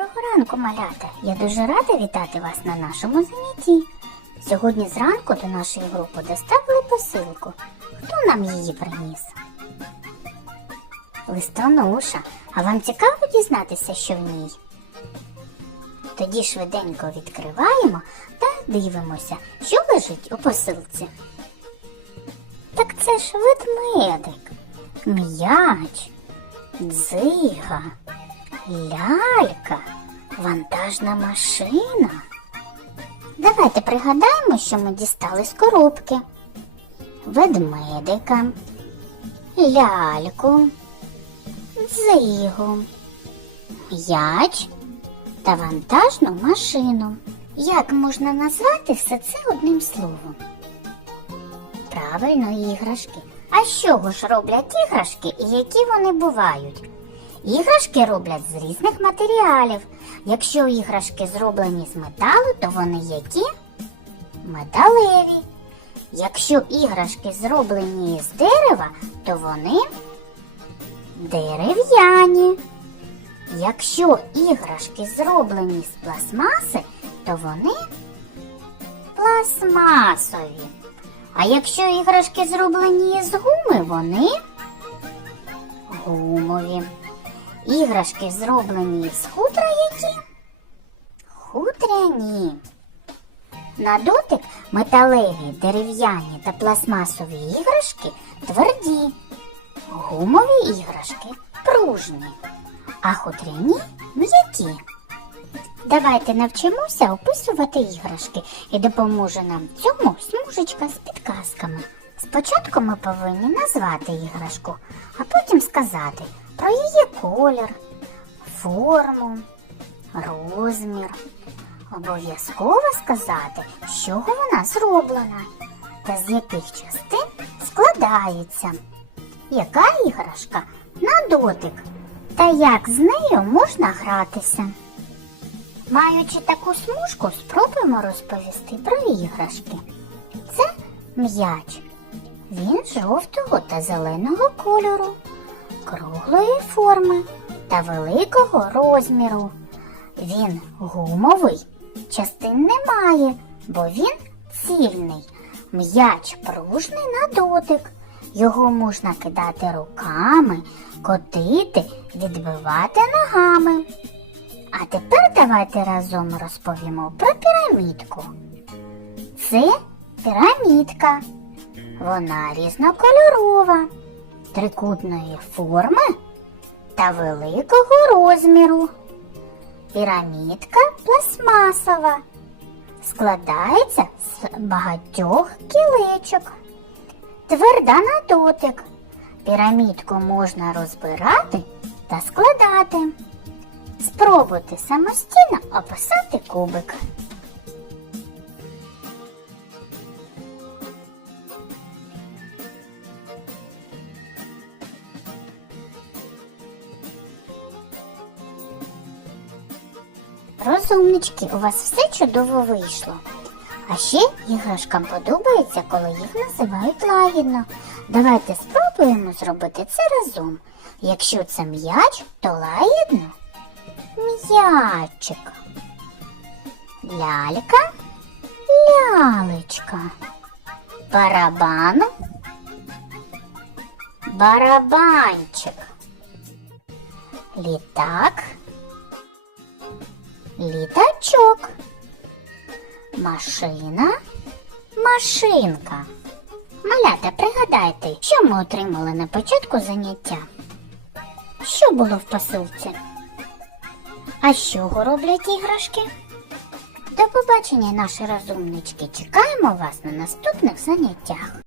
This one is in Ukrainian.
Доброго ранку, малята! Я дуже рада вітати вас на нашому занятті. Сьогодні зранку до нашої групи доставили посилку. Хто нам її приніс? Листонуша. А вам цікаво дізнатися, що в ній? Тоді швиденько відкриваємо та дивимося, що лежить у посилці. Так це ж ведмедик, м'яч, дзига, лялька, вантажна машина. Давайте пригадаємо, що ми дістали з коробки. Ведмедика, ляльку, дзигу, м'яч та вантажну машину. Як можна назвати все це одним словом? Правильно, іграшки. А з чого ж роблять іграшки і які вони бувають? Іграшки роблять з різних матеріалів. Якщо іграшки зроблені з металу, то вони які? Металеві. Якщо іграшки зроблені з дерева, то вони дерев'яні. Якщо іграшки зроблені з пластмаси, то вони пластмасові. А якщо іграшки зроблені з гуми, вони гумові. Іграшки зроблені з хутра які? Хутряні. На дотик металеві, дерев'яні та пластмасові іграшки тверді. Гумові іграшки пружні, а хутряні м'які. Давайте навчимося описувати іграшки і допоможе нам цьому смужечка з підказками. Спочатку ми повинні назвати іграшку, а потім сказати про її колір, форму, розмір. Обов'язково сказати, з чого вона зроблена та з яких частин складається. Яка іграшка на дотик та як з нею можна гратися. Маючи таку смужку, спробуємо розповісти про іграшки. Це м'яч. Він жовтого та зеленого кольору, круглої форми та великого розміру. Він гумовий, частин немає, бо він цільний. М'яч пружний на дотик. Його можна кидати руками, котити, відбивати ногами. А тепер давайте разом розповімо про пірамідку. Це пірамідка. Вона різнокольорова, трикутної форми та великого розміру. Пірамідка пластмасова. Складається з багатьох кілечок. Тверда на дотик. Пірамідку можна розбирати та складати. Спробуйте самостійно описати кубик. Розумнички, у вас все чудово вийшло. А ще іграшкам подобається, коли їх називають лагідно. Давайте спробуємо зробити це разом. Якщо це м'яч, то лагідно. М'ячик. Лялька. Лялечка. Барабан. Барабанчик. Літак. Літачок. Машина. Машинка. Малята, пригадайте, що ми отримали на початку заняття. Що було в посилці? А з чого роблять іграшки? До побачення, наші розумнички. Чекаємо вас на наступних заняттях.